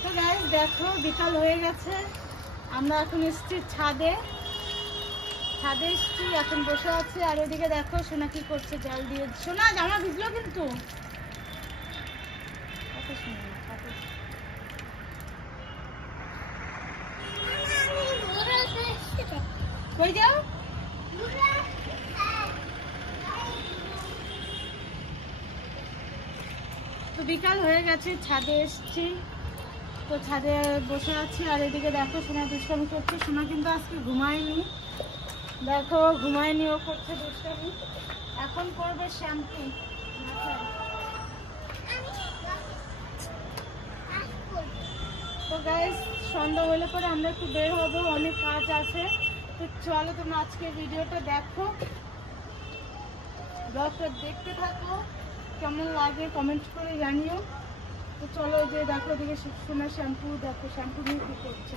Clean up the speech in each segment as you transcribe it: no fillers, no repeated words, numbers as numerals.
তো গাইস দেখো বিকাল হয়ে গেছে, আমরা এখন এসেছি ছাদে এসেছি, এখন বসে আছি। আর ওইদিকে দেখো সোনা কি করছে, জল দিয়ে। সোনা জামা ভিজলো কিন্তু। কই যাও? তো বিকাল হয়ে গেছে, ছাদে এসেছি, তো ছাদে বসে আছি। আর এদিকে দেখো সোনা দুষ্টামি করছে। সোনা কিন্তু আজকে ঘুমায়নি, দেখো ঘুমায়নি, ও করছে দুষ্টামি। এখন করবে শ্যাম্পু। তো গাইস সন্ধ্যা হলে পরে আমরা একটু বের হবো, অনেক কাজ আছে। তো চলো তোমরা আজকে ভিডিওটা দেখো, ব্লগটা দেখতে থাকো, কেমন লাগে কমেন্ট করে জানিও। তো চলো, যে দেখো ওদিকে সোনা শ্যাম্পু, দেখো শ্যাম্পু নিয়ে কি করছে।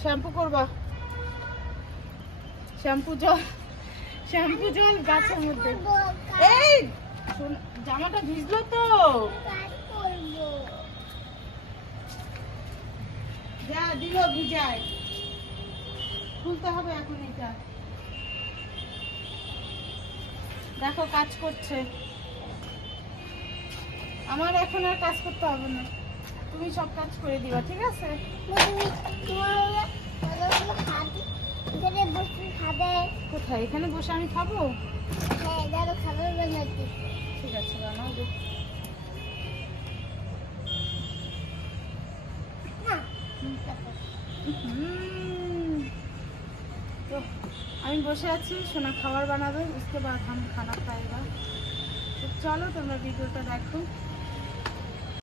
শ্যাম্পু করবা? শ্যাম্পু জল গাছের মধ্যে। এই জামাটা ভিজলো তো, যা দিল ভিজায়, খুলতে হবে এখন। এটা দেখো কাজ করছে। আমার এখন আর কাজ করতে হবে না, তুমি সব কাজ করে দিবা, ঠিক আছে? কোথায়? এখানে বসে আমি খাবো? ঠিক আছে, বানাও। তো আমি বসে আছি, সোনা খাবার বানাবে, उसके बाद हम खाना खाएगा। তো চলো তোমরা ভিডিওটা দেখো।